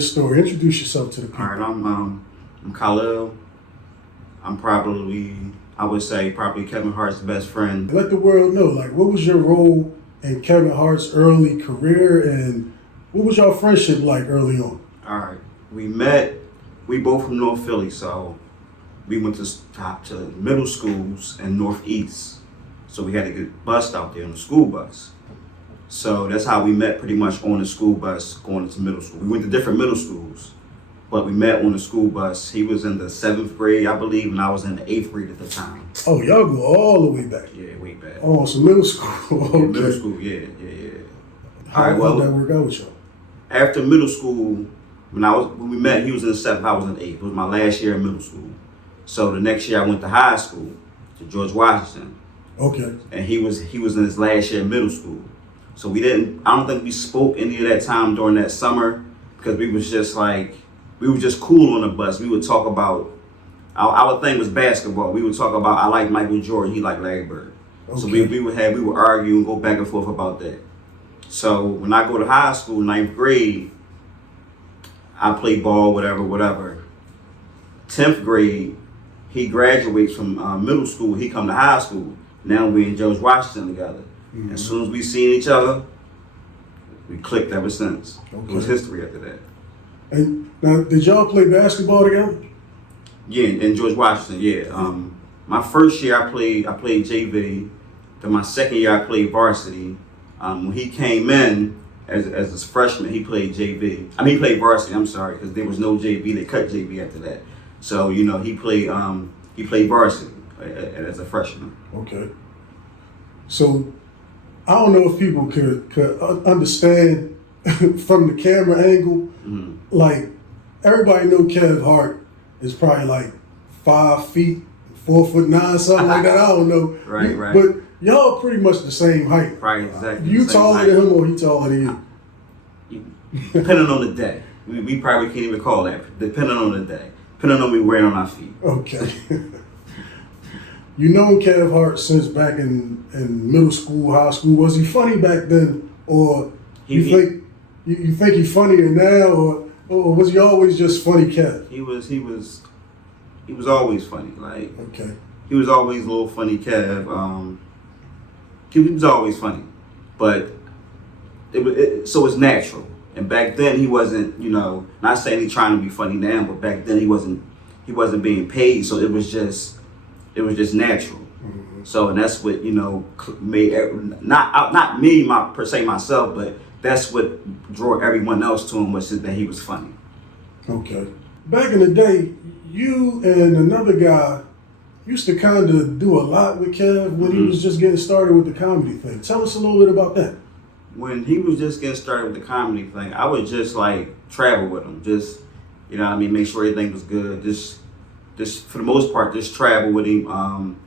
your story. Introduce yourself to the people. All right, I'm Khalil. I'm probably, I would say, probably Kevin Hart's best friend. Let the world know, like, what was your role in Kevin Hart's early career, and what was your friendship like early on? All right, we both from North Philly, so we went to middle schools in Northeast. So we had to get bussed out there on the school bus. So that's how we met, pretty much on the school bus going into middle school. We went to different middle schools, but we met on the school bus. He was in the 7th grade, I believe, and I was in the 8th grade at the time. Oh, y'all go all the way back. Yeah, way back. Oh, so middle school. Okay. Yeah, middle school, yeah. How did that work out with y'all? After middle school, when we met, he was in the 7th, I was in the 8th. It was my last year in middle school. So the next year I went to high school, to George Washington. Okay. And he was in his last year in middle school. So I don't think we spoke any of that time during that summer, because we were just cool on the bus. We would talk about, our thing was basketball. We would talk about, I like Michael Jordan, he liked Larry Bird. Okay. So we would argue and go back and forth about that. So when I go to high school, 9th grade, I play ball, whatever. 10th grade, he graduates from middle school, he come to high school. Now we're in George Washington together. Mm-hmm. As soon as we seen each other, we clicked ever since. Okay. It was history after that. And now, did y'all play basketball together? Yeah, in George Washington, yeah. My first year I played JV. Then my second year I played varsity. When he came in as a freshman, he played JV. He played varsity, I'm sorry, because there was no JV. They cut JV after that. So, he played varsity as a freshman. Okay. So, I don't know if people could understand from the camera angle. Mm-hmm. Like, everybody know Kev Hart is probably like 5 feet, 4'9", something like that. I don't know. Right. But y'all pretty much the same height. Right, exactly. You taller than him or he taller than you? Depending on the day. We probably can't even call that. Depending on the day. Depending on what we're wearing on our feet. Okay. You know Kev Hart since back in middle school, high school. Was he funny back then, or you think he's funnier now, or was he always just funny, Kev? He was always funny. Like, okay, he was always a little funny, Kev. He was always funny, but so it's natural. And back then he wasn't, not saying he's trying to be funny now, but back then he wasn't being paid, so it was just natural. Mm-hmm. So, and that's what, made, not me, per se myself, but that's what drew everyone else to him, was that he was funny. Okay. Back in the day, you and another guy used to kind of do a lot with Kev when he was just getting started with the comedy thing. Tell us a little bit about that. When he was just getting started with the comedy thing, I would just travel with him, just, make sure everything was good, just for the most part, just travel with him.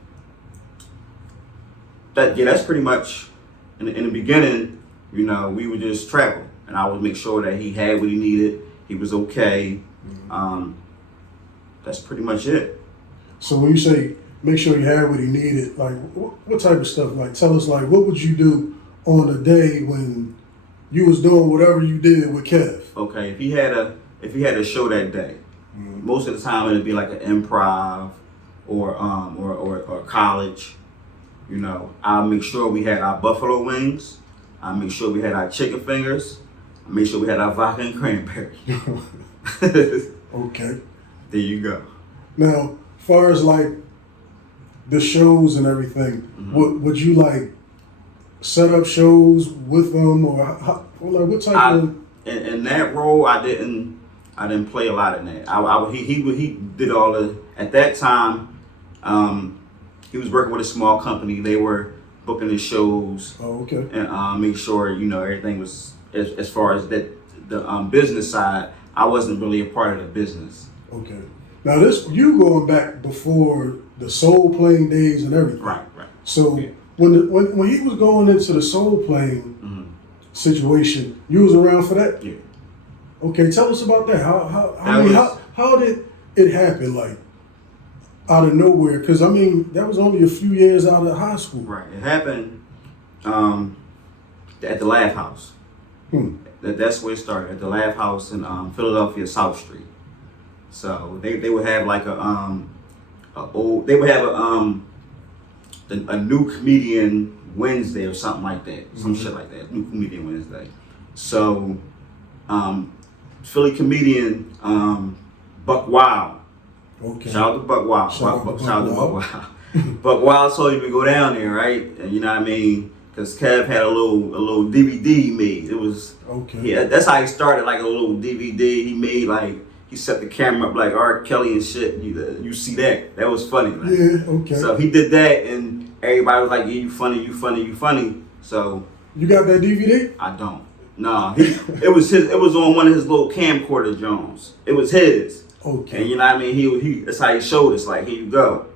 That's pretty much, in the beginning, we would just travel, and I would make sure that he had what he needed, he was okay. Mm-hmm. That's pretty much it. So when you say make sure he had what he needed, like what type of stuff? Like, tell us, like, what would you do on a day when you was doing whatever you did with Kev? Okay, if he had a show that day, mm-hmm. most of the time it'd be like an improv or college. I'll make sure we had our buffalo wings. I'll make sure we had our chicken fingers. I'll make sure we had our vodka and cranberry. Okay. There you go. Now, as far as like the shows and everything, mm-hmm. would you set up shows with them, or what type of? In that role, I didn't play a lot in that. He did all the, at that time. He was working with a small company. They were booking his shows. Oh, okay. And make sure everything was as far as that the business side. I wasn't really a part of the business. Okay. Now you going back before the soul playing days and everything. Right. So yeah. when he was going into the soul playing mm-hmm. situation, you was around for that? Yeah. Okay, tell us about that. How did it happen? Like, out of nowhere, because that was only a few years out of high school. Right. It happened at the Laugh House. That's where it started, at the Laugh House in Philadelphia, South Street. So they would have like a new comedian Wednesday or something like that, some shit like that. New comedian Wednesday. So Philly comedian Buck Wild. Okay. Shout out to Buck Wild. Shout out to Buck Wild. Buck Wild told him to go down there, right? And you know what I mean? Because Kev had a little DVD he made. It was yeah. That's how he started, like a little DVD he made. Like he set the camera up like R. Kelly and shit. You see that? That was funny. Like. Yeah. Okay. So he did that, and everybody was like, "Yeah, you funny, you funny, you funny." So you got that DVD? I don't. No, it was his. It was on one of his little camcorder Jones. It was his. Okay. And you know what I mean? He that's how he showed us. Like, here you go.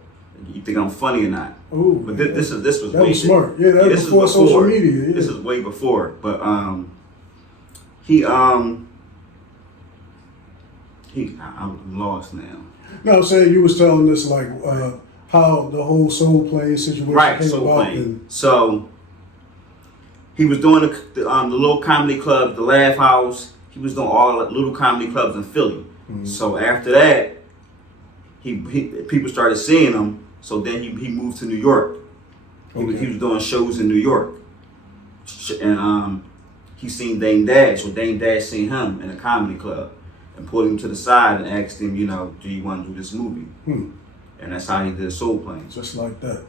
You think I'm funny or not? Oh. But this was that way was smart. Yeah, that was before social media. Yeah. This is way before. But I'm lost now. No, I'm saying you was telling us like how the whole Soul Plane situation came about. And so he was doing the little comedy club, the Laugh House. He was doing all the little comedy clubs in Philly. Mm-hmm. So after that, he people started seeing him. So then he moved to New York. He was doing shows in New York, and he seen Dame Dash. So Dame Dash seen him in a comedy club and pulled him to the side and asked him, you know, do you want to do this movie? And that's how he did Soul Plane. Just like that.